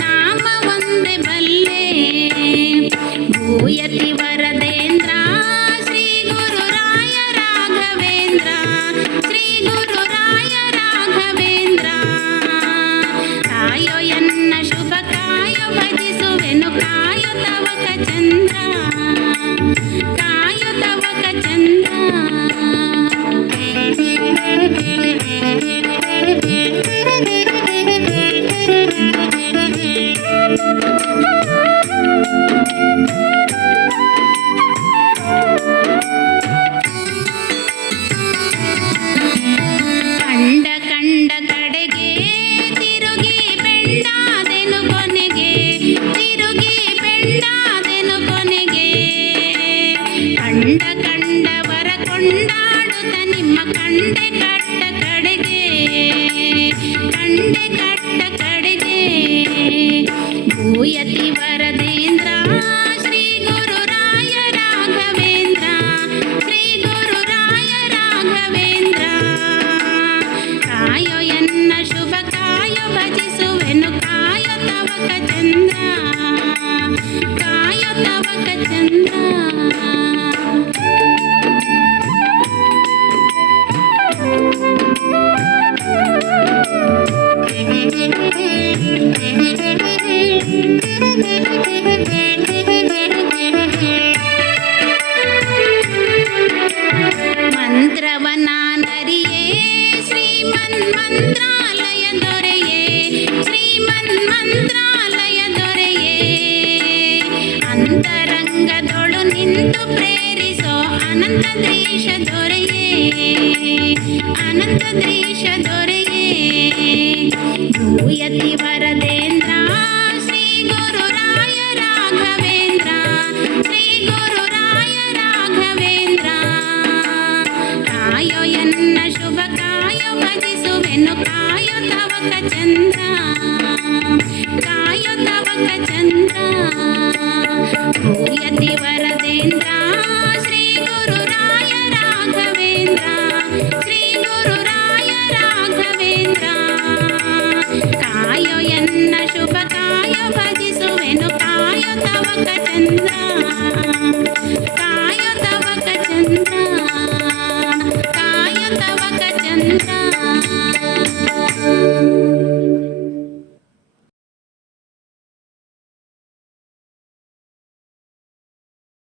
ನಾಮ ಒಂದೇ ಬಲ್ಲೆ ಭೂಯತಿ ವರದೇಂದ್ರ ಶ್ರೀ ಗುರುರಾಯ ರಾಘವೇಂದ್ರ ಶ್ರೀ ಗುರುರಾಯ ರಾಘವೇಂದ್ರ ಕಾಯೋ ಎನ್ನ ಶುಭ ಕಾಯೋ ಭಜಿಸುವೆನು ಕಾಯೋ ತವಕ ಚಂದ್ರ ಕೊನೆಗೆ. ಕಂಡ ಕಂಡವರ ಕೊಂಡಾಡುತ್ತ ನಿಮ್ಮ ಕಂಡೆ ಕಟ್ಟ ಕಂಡೆ. ಅನಂತ ದೇಶ ದೊರೆಯೇ ಅನಂತ ದೇಶ ದೊರೆಯೇ నేను కాయుతవక చంద్ర. కాయుతవక చంద్ర. భూయతి వరదేంద్ర శ్రీ గురు రాయ రాఘవేంద్ర. శ్రీ గురు రాయ రాఘవేంద్ర. కాయో ఎన్న శుభ కాయ భజిసువెను కాయుతవక చంద్ర.